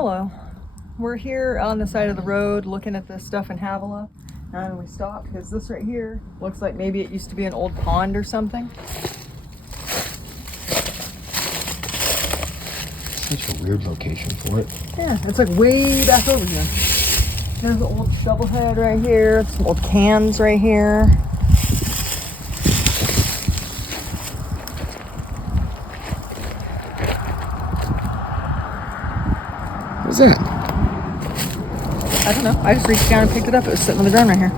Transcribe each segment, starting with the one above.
Hello. We're here on the side of the road looking at this stuff in Havilah, and we stopped because this right here looks like maybe it used to be an old pond or something. Such a weird location for it. Yeah, it's like way back over here. There's an old shovel head right here, some old cans right here. What's that? I don't know. I just reached down and picked it up. It was sitting on the ground right here.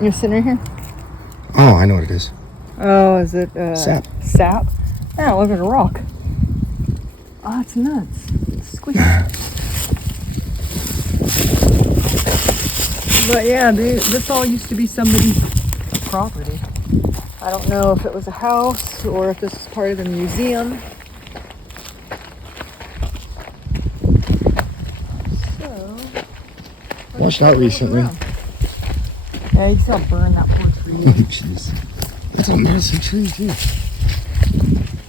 You're sitting right here? Oh, I know what it is. Oh, is it Sap. Sap? Yeah, look at a rock. Oh, it's nuts. It's squishy. But yeah, this all used to be somebody's property. I don't know if it was a house or if this is part of the museum. So, Washed out recently. Yeah, you saw burn that poor tree. Jeez. That's a massive tree, too.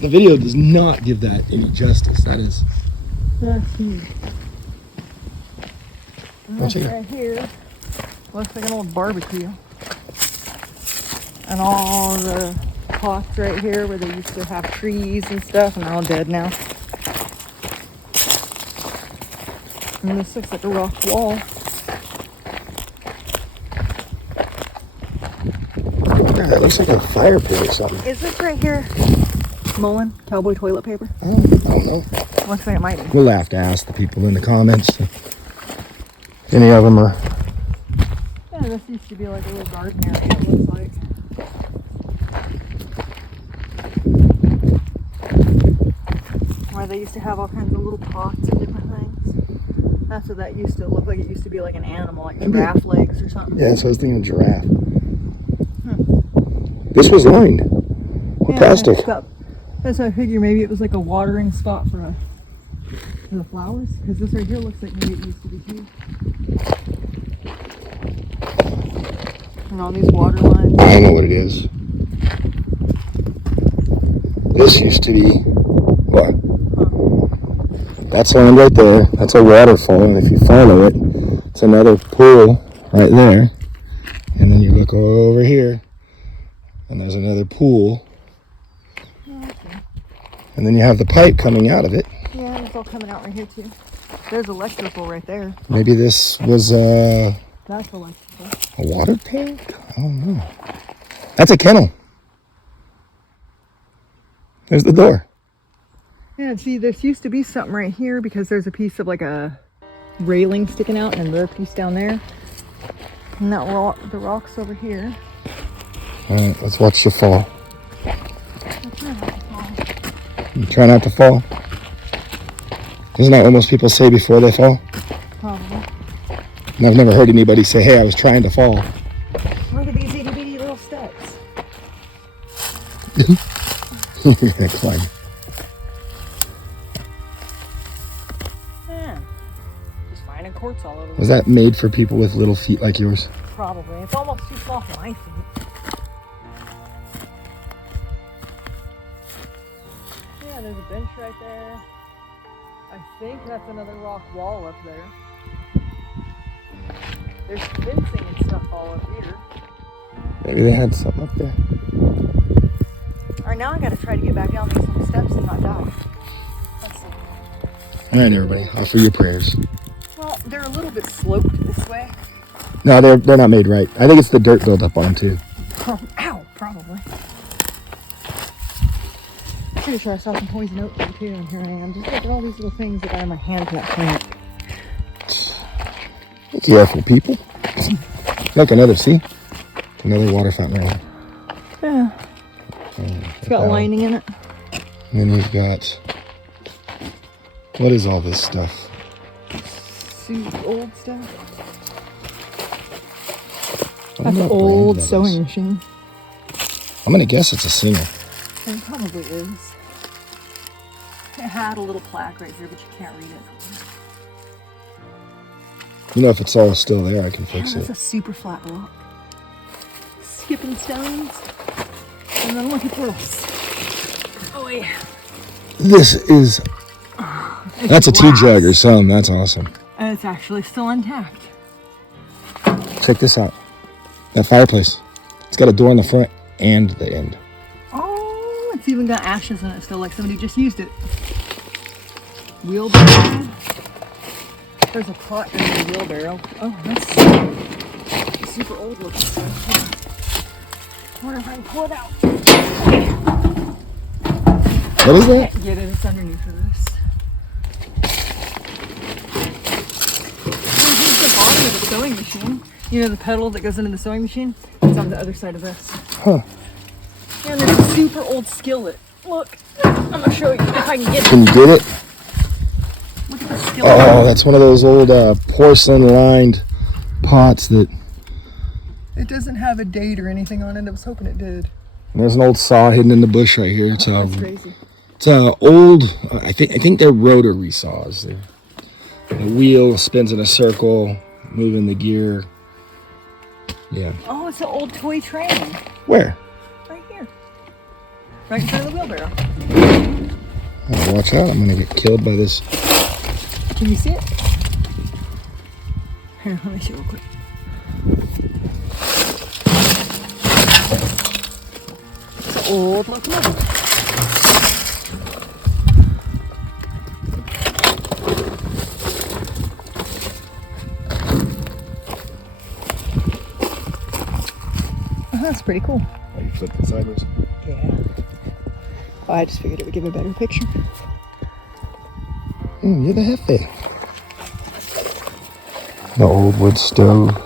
The video does not give that any justice. That is. That's huge. And Watch this it. right here looks like an old barbecue. And all the pots right here where they used to have trees and stuff, and they're all dead now. And this looks like a rock wall. Yeah, that looks like a fire pit or something. Is this right here Mullen cowboy toilet paper? I don't know. Looks like it might be. We'll have to ask the people in the comments if any of them are. Yeah, this used to be like a little garden area, it looks like. Where they used to have all kinds of little pots and different things. That's what that used to look like. It used to be like an animal, like giraffe legs or something. Yeah, so I was thinking giraffe. This was lined with plastic. That's why I figure maybe it was like a watering spot for the flowers. Because this right here looks like maybe it used to be too. And all these water lines. I don't know what it is. This used to be what? That's land right there. That's a waterfall, and if you follow it, it's another pool right there. And then you look over here, and there's another pool. Okay. And then you have the pipe coming out of it. Yeah, and it's all coming out right here too. There's electrical right there. Maybe this was That's electrical. a water tank? I don't know. That's a kennel. There's the door. Yeah, and see, there used to be something right here because there's a piece of like a railing sticking out and another piece down there. And that the rocks over here. All right, let's watch the fall. I'll try not to fall. You try not to fall. Isn't that what most people say before they fall? Probably. And I've never heard anybody say, hey, I was trying to fall. Look at these itty bitty little steps. You're gonna climb. Yeah. Just finding quartz all over. Was that made for people with little feet like yours? Probably. It's almost too small for my feet. Yeah, there's a bench right there. I think that's another rock wall up there. There's fencing and stuff all up here. Maybe they had something up there. Alright, now I gotta try to get back down these little steps and not die. Let's see. All right, everybody, offer your prayers. Well, they're a little bit sloped this way. No, they're not made right. I think it's the dirt buildup on them too. Oh, ow, probably. Pretty sure I saw some poison oak too, and here I am. Just look at all these little things that got in my hand to that plant. Be careful, people. Look, another water fountain right here. Yeah. It's got lining in it. And then we've got, what is all this stuff? Old stuff. I don't That's know an what old brand that sewing is. machine. I'm gonna guess it's a Singer. It probably is. It had a little plaque right here, but you can't read it. You know, if it's all still there, I can fix That's it. a super flat rock. Skipping stones. And then look at this. Oh yeah. This is That's a tea jug or something. That's awesome. And it's actually still intact. Check this out. That fireplace. It's got a door in the front and the end. Oh, it's even got ashes in it still, like somebody just used it. Wheelbarrow. There's a pot in the wheelbarrow. Oh, that's super old looking stuff. I wonder if I can pull it out. What is that? Can't get it, it's underneath of this. Oh, here's the bottom of the sewing machine. You know the pedal that goes into the sewing machine? It's on the other side of this. Huh. And there's a super old skillet. Look, I'm gonna show you if I can get it. Can you get it? Look at the skillet. Oh, that's one of those old porcelain-lined pots that... It doesn't have a date or anything on it. I was hoping it did. There's an old saw hidden in the bush right here. It's That's crazy. It's old. I think they're rotary saws. The wheel spins in a circle, moving the gear. Yeah. Oh, it's an old toy train. Where? Right here. Right in front of the wheelbarrow. Oh, watch out! I'm gonna get killed by this. Can you see it? Here, let me see real quick. It's an old locomotive. Oh, that's pretty cool. Oh, you flipped it sideways. Yeah. Oh, I just figured it would give a better picture. You're the Hefe. The old wood stove.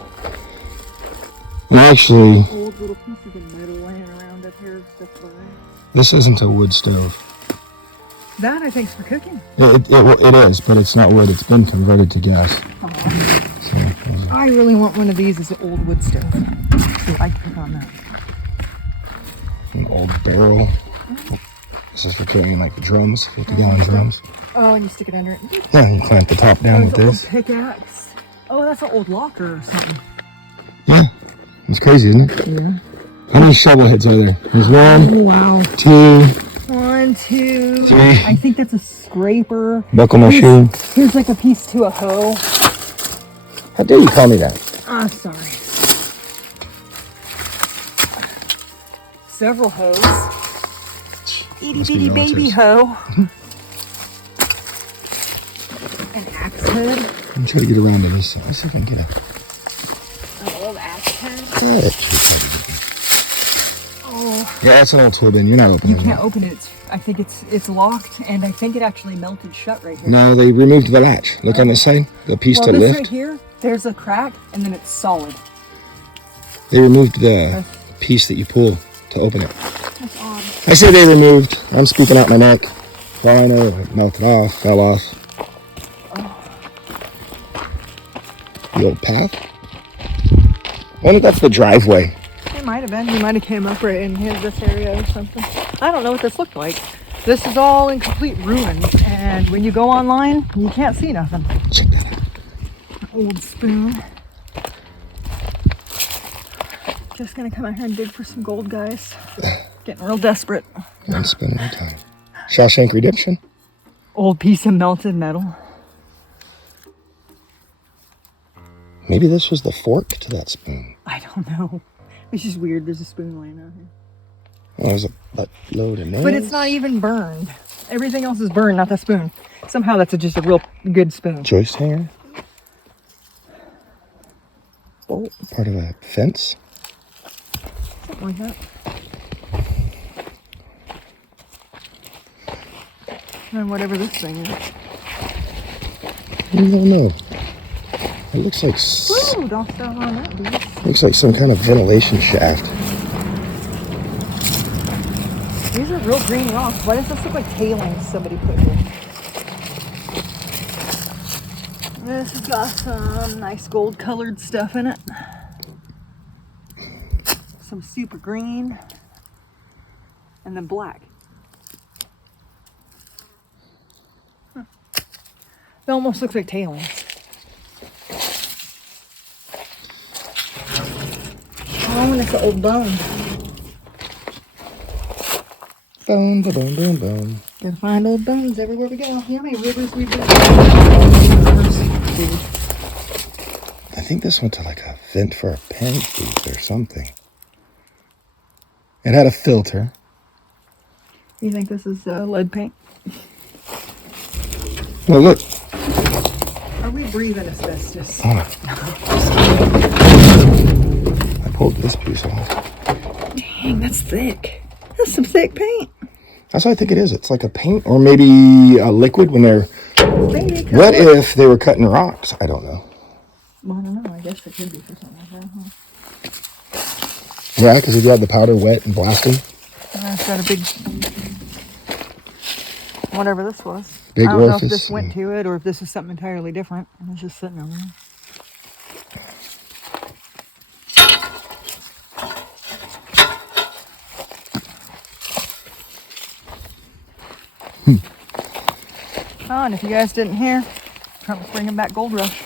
And actually, Old little pieces of metal laying around up here. Stuff like this isn't a wood stove. that I think's for cooking. It is, but it's not wood. It's been converted to gas. So, I really want one of these as an old wood stove. So I could cook on that. an old barrel. This is for carrying like drums, 50-gallon drums. Oh, and you stick it under it. Yeah, you clamp the top down with There's this. an old pickaxe. Oh, that's an old locker or something. Yeah, it's crazy, isn't it? Yeah. How many shovel heads are there? There's one, Oh, wow. two, 1, 2. three. I think that's a scraper. Buckle my shoe. Here's like a piece to a hoe. How dare you call me that? I'm sorry. Several hoes. Itty Must be bitty baby relatives. hoe. An axe head. I'm trying to get around to this. Let's see if I can get a. An old axe head. Oh, Yeah, that's an old tool bin. You're not opening you it. can't open it. I think it's locked, and I think it actually melted shut right here. No, they removed the latch. Look on this side, the piece Well, to this lift. right here, there's a crack, and then it's solid. They removed the piece that you pull to open it. That's odd. I say they removed. I'm speaking out my neck. Well, I know it melted off, fell off. The old path. I wonder if that's the driveway. It might have been. He might have came up right in here, this area or something. I don't know what this looked like. This is all in complete ruins, and when you go online, you can't see nothing. Check that out. Old spoon. Just gonna come out here and dig for some gold, guys. Getting real desperate. Don't spend more time. Shawshank Redemption. Old piece of melted metal. Maybe this was the fork to that spoon. I don't know. It's just weird. There's a spoon laying out here. Oh, there's a buttload of nails. But it's not even burned. Everything else is burned, not the spoon. Somehow that's just a real good spoon. Joist hanger. Bolt, Part of a fence. something like that. And whatever this thing is. I don't know. It looks like Ooh, don't stop on that, dude. looks like some kind of ventilation shaft. These are real green rocks. Why does this look like tailings somebody put here? This has got some nice gold colored stuff in it. Some super green. And then black. Huh. It almost looks like tailings. Oh, and it's an old bone. Bone, ba bone, bone, bone. Gotta find old bones everywhere we go. You know how many rivers we've been? I think this went to like a vent for a paint booth or something. It had a filter. You think this is lead paint? Well, look. Are we breathing asbestos? Oh. I pulled this piece off. Dang, that's thick. That's some thick paint. That's what I think it is. It's like a paint or maybe a liquid when they're... Maybe What if they were cutting rocks? I don't know. Well, I don't know. I guess it could be for something like that, huh? Yeah, because if you had the powder wet and blasting. It's got a big... Whatever this was. Big I don't know if orifice this went to it or if this is something entirely different. And it's just sitting over there. Oh, and if you guys didn't hear, Trump's bringing back Gold Rush.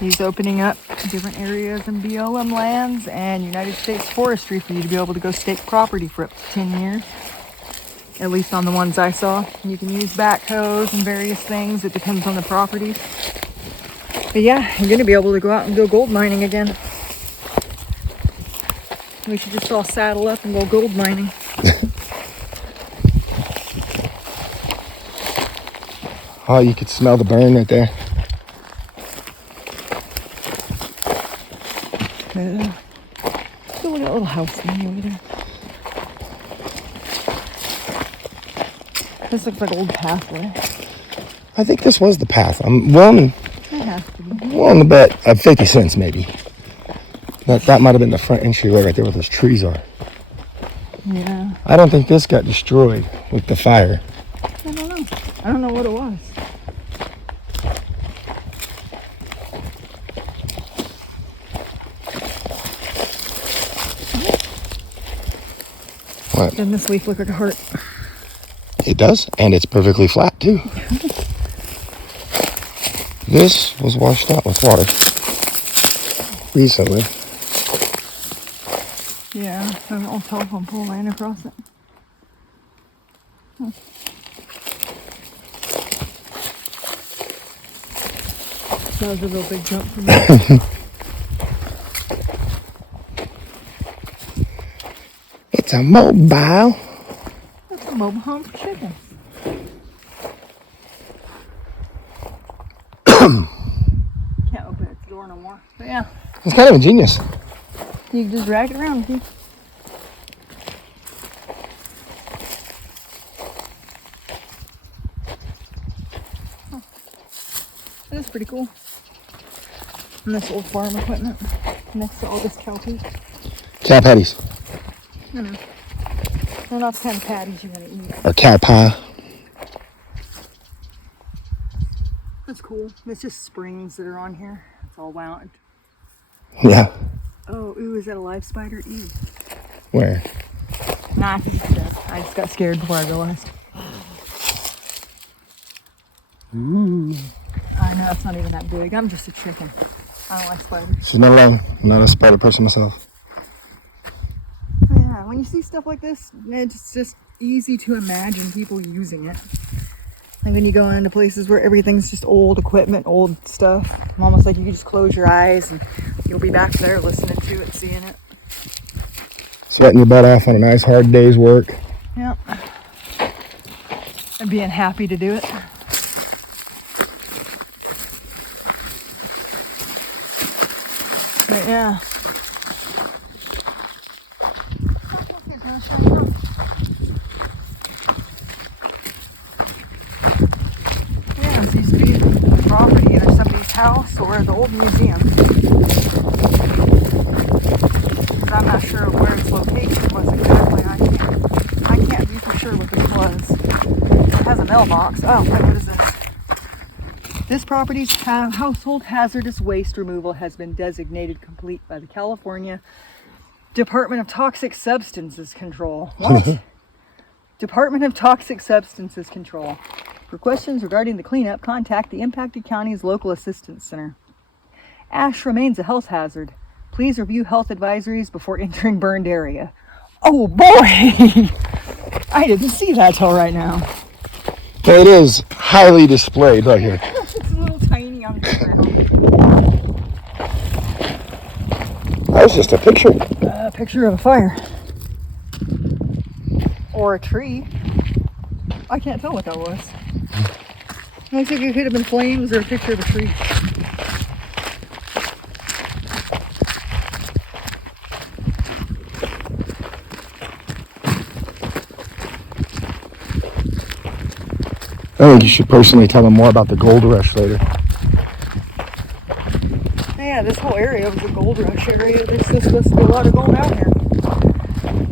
He's opening up different areas in BLM lands and United States forestry for you to be able to go stake property for up to 10 years. At least on the ones I saw. You can use backhoes and various things. It depends on the property. But yeah, you're going to be able to go out and go gold mining again. We should just all saddle up and go gold mining. Oh, you could smell the burn right there. Yeah. So look at that little house thing over there. This looks like an old pathway. I think this was the path. I'm willing It has to be. to bet 50 cents maybe. That might have been the front entryway right there where those trees are. Yeah. I don't think this got destroyed with the fire. I don't know. I don't know what it was. What? Doesn't this leaf look like a heart? It does, and it's perfectly flat too. This was washed out with water recently. Yeah, an old telephone pole laying across it. That was a real big jump for me. It's a mobile. That's a mobile home for chickens. Can't open its door no more. But yeah, It's kind of ingenious. you can just drag it around with you. Huh. That is pretty cool. And this old farm equipment next to all this cow poop. Cow patties. I know. They're not the kind of patties you want to eat. Or cow pie. That's cool. It's just springs that are on here. It's all wound. Yeah. Oh, ooh, is that a live spider? Ew. Where? Nah, I think it's dead. I just got scared before I realized. Ooh. I know, it's not even that big. I'm just a chicken. I don't like spiders. She's not alone. I'm not a spider person myself. But yeah, when you see stuff like this, it's just easy to imagine people using it. Like when you go into places where everything's just old equipment, old stuff. Almost like you can just close your eyes and you'll be back there listening to it, seeing it. Sweating your butt off on a nice hard day's work. Yep. And being happy to do it. But yeah. Yeah, this used to be the property either somebody's house or the old museum. Because I'm not sure where its location was exactly. I can't be for sure what this was. It has a mailbox. Oh, wait, what is this? This property's household hazardous waste removal has been designated complete by the California Department of Toxic Substances Control. What? Department of Toxic Substances Control. For questions regarding the cleanup, contact the impacted county's local assistance center. Ash remains a health hazard. Please review health advisories before entering burned area. Oh boy! I didn't see that till right now. It is highly displayed. Look here. It's a little tiny on the ground. That was just a picture. A picture of a fire. Or a tree. I can't tell what that was. Looks like it could have been flames or a picture of a tree. I think you should personally tell them more about the gold rush later. Yeah, this whole area was a gold rush area. There's just supposed to be a lot of gold out here.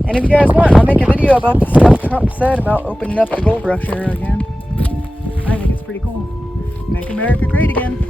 And if you guys want, I'll make a video about the stuff Trump said about opening up the gold rush area again. I think it's pretty cool. Make America great again.